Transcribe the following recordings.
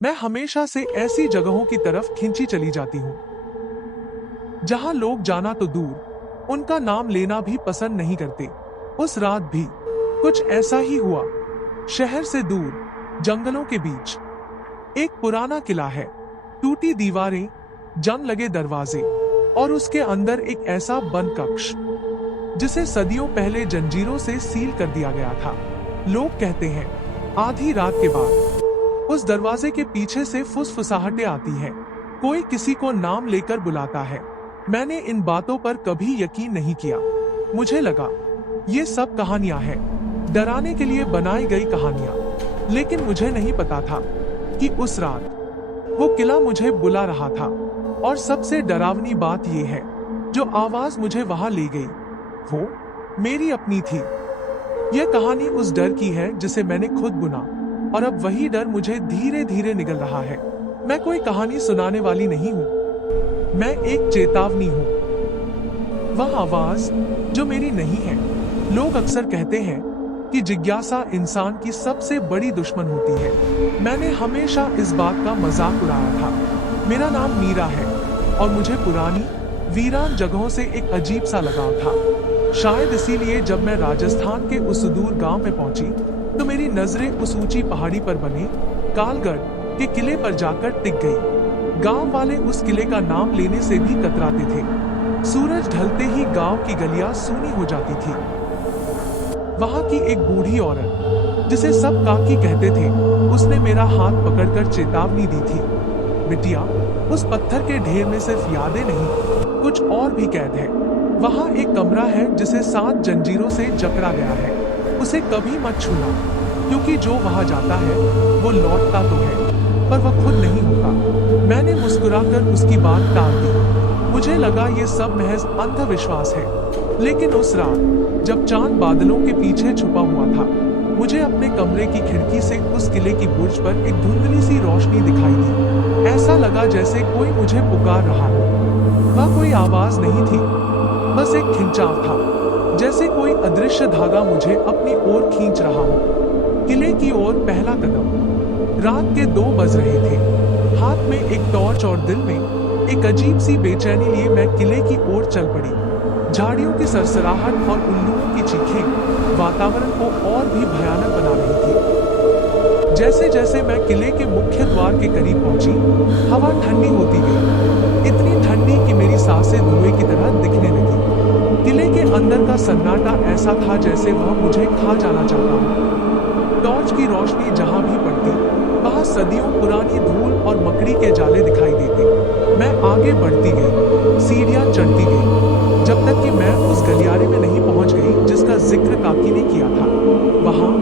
मैं हमेशा से ऐसी जगहों की तरफ खिंची चली जाती हूँ जहां लोग जाना तो दूर, उनका नाम लेना भी पसंद नहीं करते। उस रात भी कुछ ऐसा ही हुआ। शहर से दूर, जंगलों के बीच एक पुराना किला है। टूटी दीवारें, जंग लगे दरवाजे और उसके अंदर एक ऐसा बंद कक्ष जिसे सदियों पहले जंजीरों से सील कर दिया गया था। लोग कहते हैं आधी रात के बाद उस दरवाजे के पीछे से फुसफुसाहटें आती हैं। कोई किसी को नाम लेकर बुलाता है। मैंने इन बातों पर कभी यकीन नहीं किया। मुझे लगा ये सब कहानियां हैं, डराने के लिए बनाई गई कहानियां। लेकिन मुझे नहीं पता था कि उस रात वो किला मुझे बुला रहा था। और सबसे डरावनी बात ये है, जो आवाज मुझे वहां ले गई वो मेरी अपनी थी। यह कहानी उस डर की है जिसे मैंने खुद बुना, और अब वही डर मुझे धीरे धीरे निगल रहा है। मैं कोई कहानी सुनाने वाली नहीं हूँ, मैं एक चेतावनी हूँ। वह आवाज जो मेरी नहीं है। लोग अक्सर कहते हैं कि जिज्ञासा इंसान की सबसे बड़ी दुश्मन होती है। मैंने हमेशा इस बात का मजाक उड़ाया था। मेरा नाम मीरा है और मुझे पुरानी वीरान जगहों से एक अजीब सा लगाव था। शायद इसीलिए जब मैं राजस्थान के उस दूर गांव में पहुंची तो मेरी नजरें उस ऊंची पहाड़ी पर बने कालगढ़ के किले पर जाकर टिक गई। गांव वाले उस किले का नाम लेने से भी कतराते थे। सूरज ढलते ही गांव की गलियां सूनी हो जाती थी। वहां की एक बूढ़ी औरत जिसे सब काकी कहते थे, उसने मेरा हाथ पकड़कर चेतावनी दी थी, बिटिया, उस पत्थर के ढेर में सिर्फ यादें नहीं, कुछ और भी कैद है। वहां एक कमरा है जिसे 7 जंजीरों से जकड़ा गया है। उसे कभी मत छूना, क्योंकि जो वहां जाता है वो लौटता तो है, पर वह खुद नहीं होता। मैंने मुस्कुराकर उसकी बात टाल दी। मुझे लगा ये सब महज अंधविश्वास है। लेकिन उस रात जब चांद बादलों के पीछे छुपा हुआ था, मुझे अपने कमरे की खिड़की से उस किले की बुर्ज पर एक धुंधली सी रोशनी दिखाई दी। ऐसा लगा जैसे कोई मुझे पुकार रहा हो। वह कोई आवाज नहीं थी, बस एक खिंचाव था, जैसे कोई अदृश्य धागा मुझे अपनी ओर खींच रहा हो। किले की ओर पहला कदम। रात के 2 बज रहे थे। हाथ में एक टॉर्च और दिल में एक अजीब सी बेचैनी लिए मैं किले की ओर चल पड़ी। झाड़ियों की सरसराहट और उल्लुओं की चीखें वातावरण को और भी भयानक बना रही थी। जैसे जैसे मैं किले के मुख्य द्वार के करीब पहुंची, हवा ठंडी होती गई, इतनी ठंडी कि मेरी सांसें धुएं की तरह दिखने लगी। किले के अंदर का सन्नाटा ऐसा था जैसे वह मुझे खा जाना चाहता हो। टॉर्च की रोशनी जहां भी पड़ती, वहां सदियों पुरानी धूल और मकड़ी के जाले दिखाई देते। मैं आगे बढ़ती गई, सीढ़ियां चढ़ती गई, जब तक कि मैं उस गलियारे में नहीं पहुंच गई जिसका जिक्र काकी ने किया था। वहां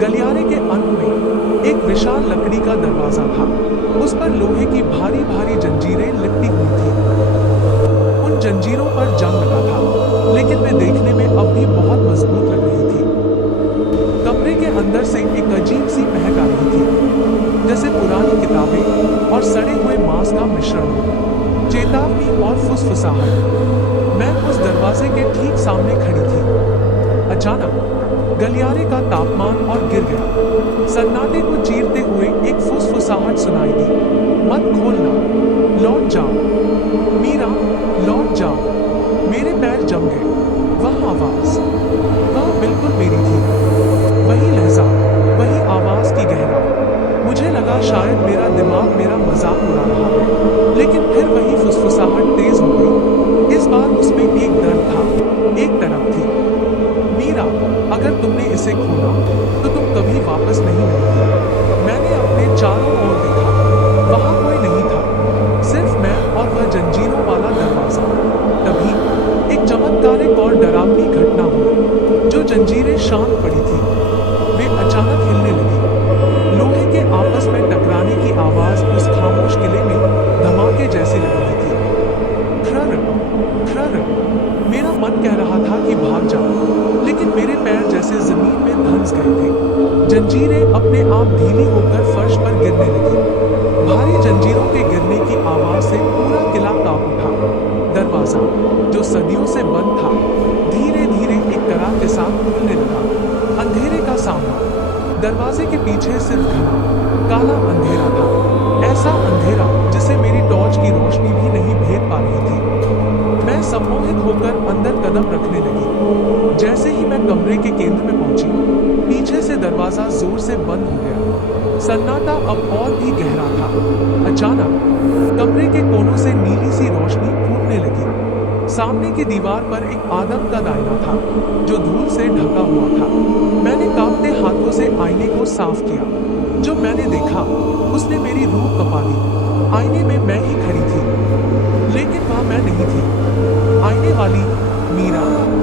गलियारे के अंत में एक विशाल लकड़ी का दरवाजा था। उस पर लोहे की भारी भारी जंजीरें लिपटी हुई थी। उन जंजीरों पर जंग लगा था, लेकिन वे देखने में अब भी बहुत मजबूत लग रही थी। कमरे के अंदर से एक अजीब सी महक आ रही थी, जैसे पुरानी किताबें और सड़े हुए मांस का मिश्रण हो। चेतावनी और फुसफुसाहट। मैं उस दरवाजे के ठीक सामने खड़ी थी। अचानक गलियारे का तापमान और गिर गया। सन्नाटे को चीरते हुए एक फुसफुसाहट सुनाई दी, मत खोलना, लौट जाओ मीरा, लौट जाओ। मेरे पैर जम गए। वह आवाज, वह बिल्कुल मेरी थी। वही लहजा, वही आवाज की गहराई। मुझे लगा शायद मेरा दिमाग मेरा मजाक उड़ा रहा है, लेकिन फिर वही फुसफुसाहट तेज हो गई। इस बार उसमें एक दर्द था, एक तड़प थी। मीरा, अगर तुमने इसे खोला तो तुम कभी वापस नहीं मिलोगी। मैंने अपने चारों ओर देखा, वहां कोई नहीं था, सिर्फ मैं और वह जंजीरों वाला दरवाजा। तभी एक चमत्कारिक और डरावनी घटना हुई। जो जंजीरें शांत पड़ी थी, वे अचानक हिलने लगी। लोहे के आपस में टकराने की आवाज उस खामोश किले में धमाके जैसी लग रही थी। खरर, खरर। मेरा मन कह रहा था कि भाग जाओ, लेकिन मेरे पैर जैसे जमीन में धंस गए थे। जंजीरें अपने आप ढीली होकर फर्श पर गिरने लगी। भारी जंजीरों के गिरने की आवाज से पूरा किला कांप उठा। दरवाजा, जो सदियों से बंद था, धीरे धीरे एक करार के साथ खुलने लगा। अंधेरे का सामना। दरवाजे के पीछे सिर्फ घना काला अंधेरा था। कदम रखने लगी। जैसे ही मैं कमरे के केंद्र में पहुंची, पीछे से दरवाजा जोर से बंद हो गया। सन्नाटा अब और भी गहरा था। अचानक कमरे के कोनों से नीली सी रोशनी फूटने लगी। सामने की दीवार पर एक आदम का आईना था, जो धूल से ढका हुआ था। मैंने कांपते हाथों से आईने को साफ किया। जो मैंने देखा, उसने मेरी रूह कपा दी। आईने में मैं ही खड़ी थी, लेकिन वह मैं नहीं थी। आईने वाली मीरा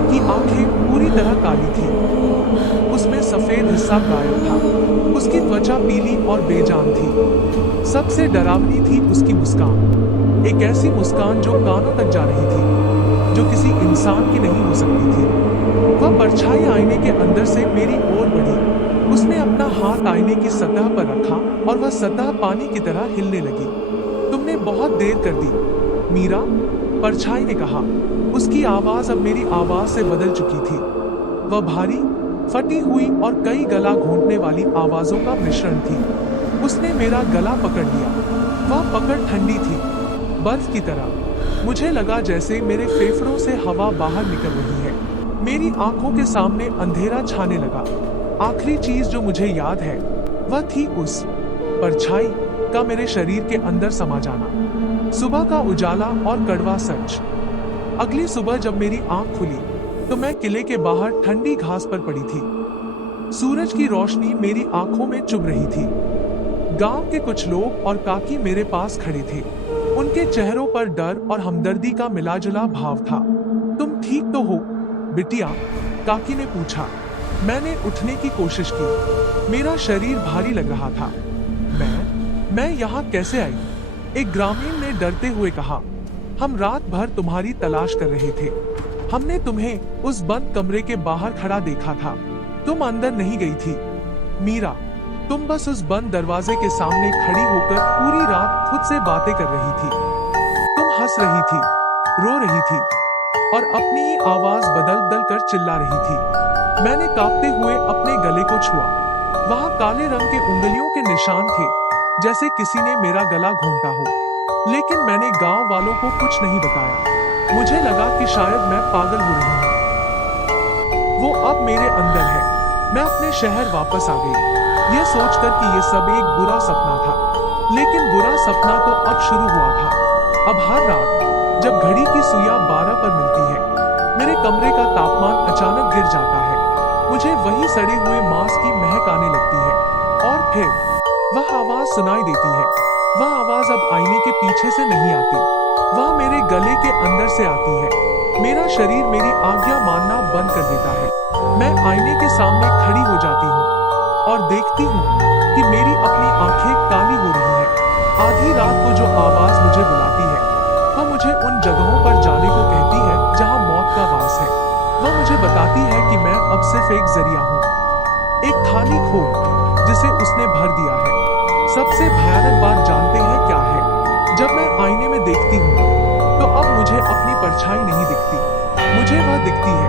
की आंखें पूरी तरह काली थी। उसमें सफेद हिस्सा गायब था। उसकी त्वचा पीली और बेजान थी। सबसे डरावनी थी उसकी मुस्कान, एक ऐसी मुस्कान जो कानों तक जा रही थी, जो किसी इंसान की नहीं हो सकती थी। वह परछाई आईने के अंदर से मेरी ओर बढ़ी। उसने अपना हाथ आईने की सतह पर रखा और वह सतह पानी की तरह हिलने लगी। तुमने बहुत देर कर दी, मीरा, परछाई ने कहा। उसकी आवाज अब मेरी आवाज से बदल चुकी थी। वह भारी, फटी हुई और कई गला घोंटने वाली आवाजों का मिश्रण थी। उसने मेरा गला पकड़ लिया। वह पकड़ ठंडी थी, बर्फ की तरह। मुझे लगा जैसे मेरे फेफड़ों से हवा बाहर निकल रही है। मेरी आंखों के सामने अंधेरा छाने लगा। आखिरी चीज जो मुझे याद है, वह थी उस परछाई का मेरे शरीर के अंदर समा जाना। सुबह का उजाला और कड़वा सच। अगली सुबह जब मेरी आंख खुली, तो मैं किले के बाहर ठंडी घास पर पड़ी थी। सूरज की रोशनी मेरी आंखों में चुभ रही थी। गांव के कुछ लोग और काकी मेरे पास खड़े थे। उनके चेहरों पर डर और हमदर्दी का मिलाजुला भाव था। तुम ठीक तो हो, बिटिया? काकी ने पूछा। मैंने उठने की कोशिश की। मेरा शरीर भारी लग रहा था। मैं यहाँ कैसे आई? एक ग्रामीण ने डरते हुए कहा। हम रात भर तुम्हारी तलाश कर रहे थे। हमने तुम्हें उस बंद कमरे के बाहर खड़ा देखा था। तुम अंदर नहीं गई थी, मीरा। तुम बस उस बंद दरवाजे के सामने खड़ी होकर पूरी रात खुद से बातें कर रही थी। तुम हंस रही थी, रो रही थी और अपनी ही आवाज बदल बदल कर चिल्ला रही थी। मैंने कांपते हुए अपने गले को छुआ। वहां काले रंग के उंगलियों के निशान थे, जैसे किसी ने मेरा गला घोंटा हो। लेकिन मैंने गांव वालों को कुछ नहीं बताया। मुझे लगा कि शायद मैं पागल हो रही हूँ। वो अब मेरे अंदर है। मैं अपने शहर वापस आ गई, यह सोचकर कि यह सब एक बुरा सपना था। लेकिन बुरा सपना तो अब शुरू हुआ था। अब हर रात जब घड़ी की सुइयां 12 पर मिलती है, मेरे कमरे का तापमान अचानक गिर जाता है। मुझे वही सड़े हुए मांस की महक आने लगती है और फिर वह आवाज सुनाई देती है। वह आवाज अब आईने के पीछे से नहीं आती, वह मेरे गले के अंदर से आती है। मेरा शरीर मेरी आज्ञा मानना बंद कर देता है। मैं आईने के सामने खड़ी हो जाती हूँ और देखती हूँ कि मेरी अपनी आंखें काली हो रही है। आधी रात को जो आवाज मुझे बुलाती है, वह मुझे उन जगहों पर जाने को कहती है जहां मौत का वास है। वह मुझे बताती है कि मैं अब सिर्फ एक जरिया हूँ, एक खाली खोल जिसे उसने भर दिया है। सबसे भयानक बात जानते हैं क्या है? जब मैं आईने में देखती हूँ, तो अब मुझे अपनी परछाई नहीं दिखती। मुझे वह दिखती है,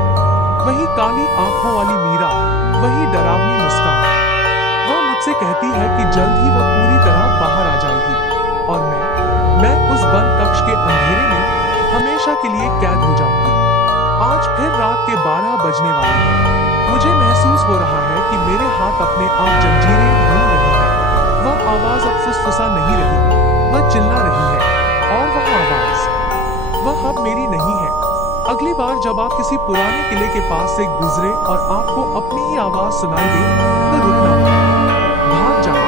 वही काली आंखों वाली मीरा, वही डरावनी मुस्कान। वह मुझसे कहती है कि जल्द ही वह पूरी तरह बाहर आ जाएगी और मैं उस बंद कक्ष के अंधेरे में हमेशा के लिए कैद हो जाऊंगी। आज फिर रात के 12 बजने वाले हैं। मुझे महसूस हो रहा है कि मेरे हाथ अपने आप जंजीरें ढूंढ रही हैं। वह आवाज अब फुसफुसा नहीं रही, वह चिल्ला रही है और वह अब मेरी नहीं है। अगली बार जब आप किसी पुराने किले के पास से गुजरे और आपको अपनी ही आवाज सुनाई दे, तो रुकना मत, भाग जाओ।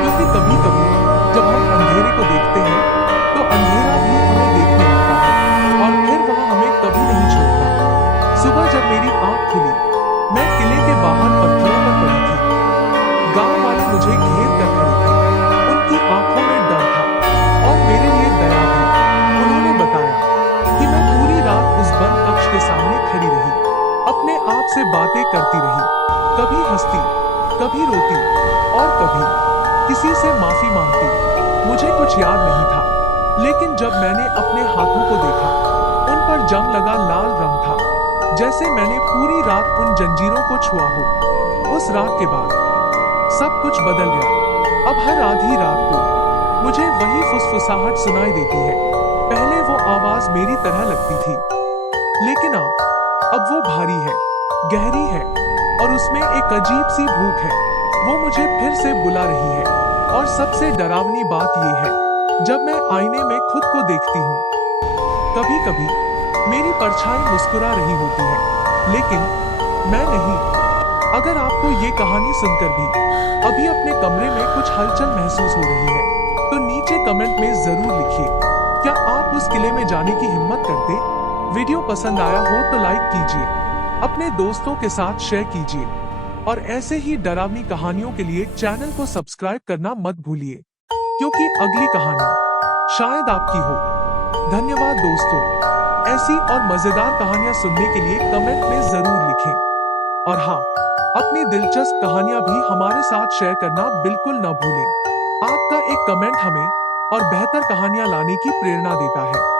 क्योंकि कभी कभी जब हम अंधेरे को देखते हैं, तो अंधेरा भी हमें देखने लगता है और फिर वह हमें कभी नहीं छोड़ता। सुबह जब मेरी आंख खुली, मैं किले के बाहर पत्थरों पर पड़ी थी। गांव वाले मुझे घेर कर खड़े थे। उनकी आंखों में डर था और मेरे लिए दया भी। उन्होंने बताया कि मैं पूरी रात उस बंद कक्ष के सामने खड़ी रही, अपने आप से बातें करती रही, कभी हंसती, कभी रोती और कभी किसी से माफी मांगती। मुझे कुछ याद नहीं था, लेकिन जब मैंने अपने हाथों को देखा, उन पर जंग लगा लाल रंग था, जैसे मैंने पूरी रात उन जंजीरों को छुआ हो। उस रात के बाद सब कुछ बदल गया। अब हर आधी रात को मुझे वही फुसफुसाहट सुनाई देती है। पहले वो आवाज मेरी तरह लगती थी, लेकिन अब अब वो भारी है, गहरी है और उसमें एक अजीब सी भूख है। वो मुझे फिर से बुला रही है। और सबसे डरावनी बात ये है, जब मैं आईने में खुद को देखती हूँ, कभी कभी मेरी परछाई मुस्कुरा रही होती है, लेकिन मैं नहीं। अगर आपको ये कहानी सुनकर भी अभी अपने कमरे में कुछ हलचल महसूस हो रही है, तो नीचे कमेंट में जरूर लिखिए, क्या आप उस किले में जाने की हिम्मत करते? वीडियो पसंद आया हो तो लाइक कीजिए, अपने दोस्तों के साथ शेयर कीजिए और ऐसे ही डरावनी कहानियों के लिए चैनल को सब्सक्राइब करना मत भूलिए, क्योंकि अगली कहानी शायद आपकी हो। धन्यवाद दोस्तों। ऐसी और मजेदार कहानियां सुनने के लिए कमेंट में जरूर लिखें और हाँ, अपनी दिलचस्प कहानियां भी हमारे साथ शेयर करना बिल्कुल न भूलें। आपका एक कमेंट हमें और बेहतर कहानियां लाने की प्रेरणा देता है।